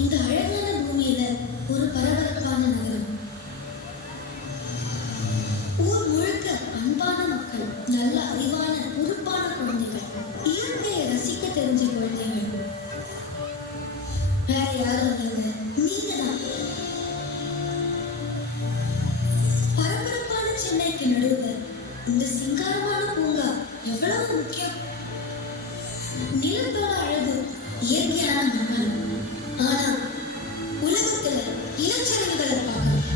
இந்த அழகான பூமியில ஒரு பரபரப்பான நகரம். ஊர் முழுக்க அன்பான மக்கள், நல்ல அறிவான பொறுப்பான குழந்தைகள், இயற்கையை ரசிக்க தெரிஞ்ச குழந்தைகள். வேற யாரும் இல்லைங்க, நீங்க தான். பரபரப்பான சென்னைக்கு நடுவுல இந்த சிங்காரமான பூங்கா எவ்வளவு முக்கியம். நிலத்தோட அழகு, இயற்கையான மணல். ஆனா உலகத்துல இளச்செடிகளை பார்க்கணும்.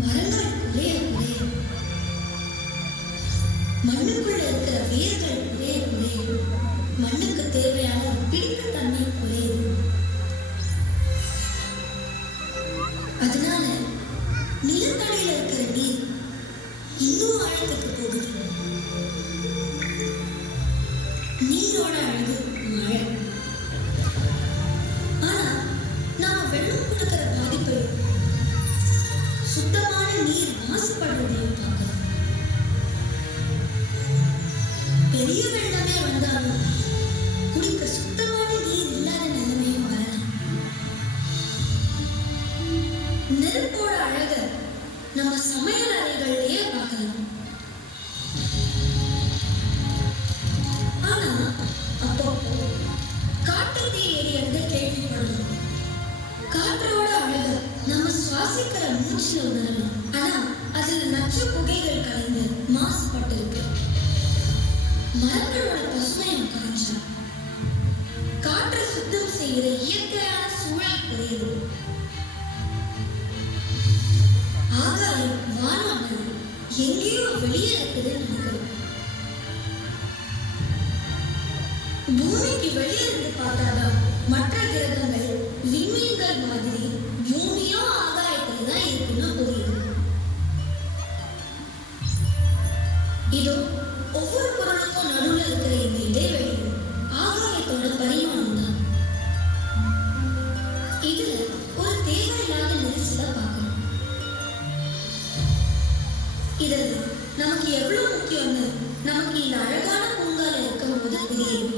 மரங்கள் குறைய குறைய, மண்ணுக்குள்ள இருக்கிற வேர்கள் குறைய குறைய, மண்ணுக்கு தேவையான பிடித்த தன்மை குறையுது. அதனால நிலத்தடியில இருக்கிற நீர் இன்னும் ஆழத்துக்கு போகுது. நீரோட அழகு மழை. ஆனா நாம வெள்ளம் கொடுக்கிற பாதிப்பையும் சுத்தமான நீர் மாசுபடுறதையும் பார்க்கலாம். பெரிய வெள்ளமே வந்தாலும் குடிக்க சுத்தமான நீர் இல்லாத நிலைமையும் வரலாம். நெருப்போட அழக நம்ம சமையல் அறைகள்லயே பார்க்கலாம். காற்றோட அழகு நம்ம சுவாசிக்கிற மூச்சுல உணரலாம். ஆனா அதுல நச்சு புகைகள் கலந்து மாசுபட்டு இருக்கு. மரங்களோட பசுமையும் குறைஞ்சா காற்றை சுத்தம் செய்கிற இயற்கையான சூழல் குறையுது. ஆகாயம், வானங்கள் எங்கேயோ வெளியே இருக்குதுன்னு நினைக்கிறோம். பூமிக்கு வெளியே இருந்து பார்த்தாதான் மற்ற கிரகங்கள் விண்மீன்கள் மாதிரி பூமியோ ஆகாயத்துல தான் இருக்குன்னு புரியுது. இதோ ஒவ்வொரு பொருளுக்கும் நடுவில் இருக்கிற இந்த இடைவெளி ஆகாயத்தோட பரிமாணம் தான். இதுல ஒரு தேவையில்லாத நெரிசலை பார்க்கணும். இதுல நமக்கு எவ்வளவு முக்கியம்னு நமக்கு இந்த அழகான பூங்கால இருக்கும் போது தெரியும்.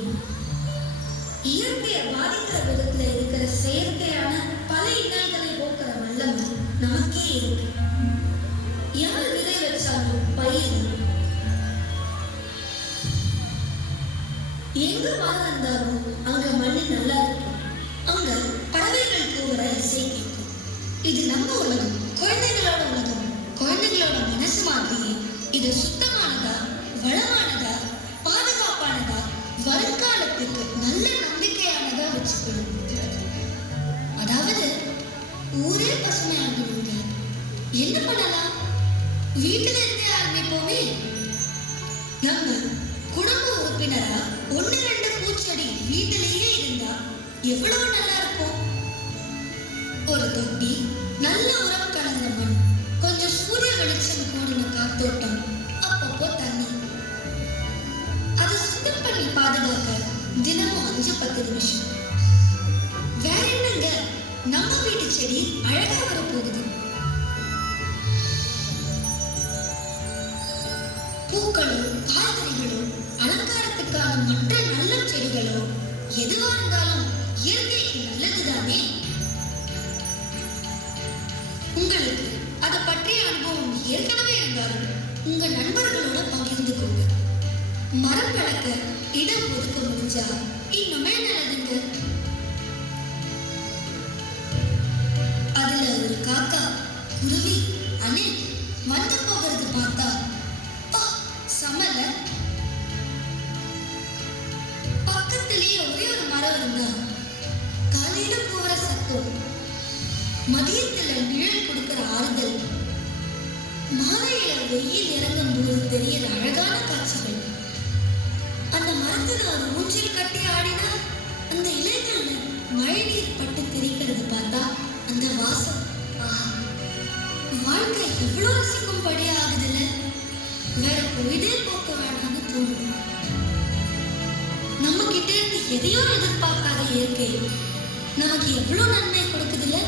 இயற்கையை பாதிக்கிற விதத்துல இருக்கிற செயற்கையான பல இன்னல்களை போக்குற வல்லமை நமக்கே இருக்கு. யார் விதை வச்சாலும் பயிர், எங்க மரம் இருந்தாலும் அங்க மண்ணு நல்லா இருக்கும். அங்க பறவைகள் கூற இசை கேட்கும். இது நம்ம உலகம், குழந்தைகளோட உலகம். குழந்தைகளோட மனசு மாதிரியே இது சுத்தமானதா, வளமானதா, பாதுகாப்பானதா, வருங்காலத்துக்கு நல்ல நம்பிக்கையானதா வச்சுக்கணும். அதாவது ஊரே பசுமையாகணுங்க. என்ன பண்ணலாம்? வீட்டுல இருந்தே ஆரம்பிப்போமே. நம்ம குடும்ப உறுப்பினரா 1-2 பூச்செடி வீட்டிலேயே இருந்தா எவ்வளவு நல்லா இருக்கும். ஒரு தொட்டி, நல்ல உரம் கலந்த மண், கொஞ்சம் சூரிய வெளிச்சம் கூடின காத்தோட்டம், அப்பப்போ தண்ணி. அதை சுத்தம் பண்ணி பாதுகாக்க தினமும் 5-10 நிமிஷம். வேற என்னங்க, நம்ம வீட்டு செடி அழகா வரப்போகுது. பூக்களோ, காய்கறிகளோ, அலங்காரத்துக்கான மற்ற நல்ல செடிகளோ எதுவா இருந்தாலும் இயற்கைக்கு நல்லதுதானே. உங்களுக்கு அதை பற்றிய அனுபவம் ஏற்கனவே இருந்தாலும் உங்க நண்பர்களோட பகிர்ந்துக்கோங்க. மரம் வளர்க்க இடம் ஒதுக்க முடிஞ்சா இன்னுமே நல்லதுங்க. அதுல ஒரு காக்கா, குருவி, அணில் வந்து போகிறது பார்த்தா சமல. பக்கத்திலேயே ஒரே ஒரு மரம் இருந்தா காலையில போகிற சத்தம், மதியத்துல நிழல் கொடுக்கிற ஆறுதல், மாலையில வெயில் இறங்கும் போது தெரியற அழகான காட்சிகள். அந்த மரத்துல ஒரு மூச்சில் கட்டி ஆடினா அந்த இலைகள்ல மழை நீர் பட்டு தெரிக்கிறது பார்த்தா அந்த வாசம் வாழ்க்கை எவ்வளவு ரசிக்கும்படி ஆகுதுல்ல. வேற பொழுதே போக்க வேண்டாம்னு தோணும். நம்ம கிட்ட இருந்து எதையோ எதிர்பார்க்காத இயற்கை நமக்கு எவ்வளவு நன்மை கொடுக்குதுல்ல.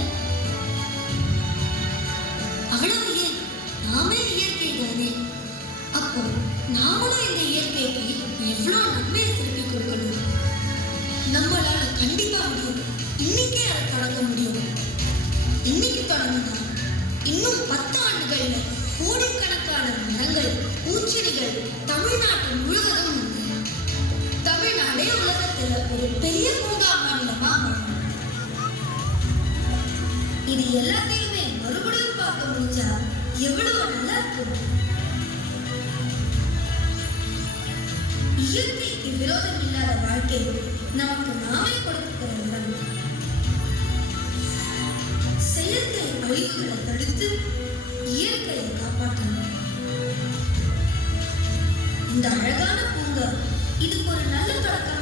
அவ்வளவு ஏன், நாமே இயற்கை தானே. அப்போ நாமளும் இந்த இயற்கைக்கு எவ்வளவு நன்மையை திருப்பி கொடுக்கணும். நம்மளால கண்டிப்பா முடியும். இன்னைக்கே அதை தொடங்க முடியும். இன்னைக்கு தொடங்கினா இன்னும் 10 ஆண்டுகள்ல கோடிக்கணக்கான மரங்கள், பூச்செடிகள் தமிழ்நாட்டு முழுவதும் தமிழ்நாடே உலகத்துல ஒரு பெரிய பூங்கா மாநிலமா மாறும். இது எல்லாத்தையுமே மறுபடியும் பார்க்க முடிஞ்சா எவ்வளவு நல்லா இருக்கும். இயற்கைக்கு விரோதம் இல்லாத வாழ்க்கை நமக்கு நாமே கொடுக்கிற வரம். செயற்கை அழிவுகளை தடுத்து இயற்கையை காப்பாற்றணும். இந்த அழகான பூங்கா இதுக்கு ஒரு நல்ல தொடக்கம்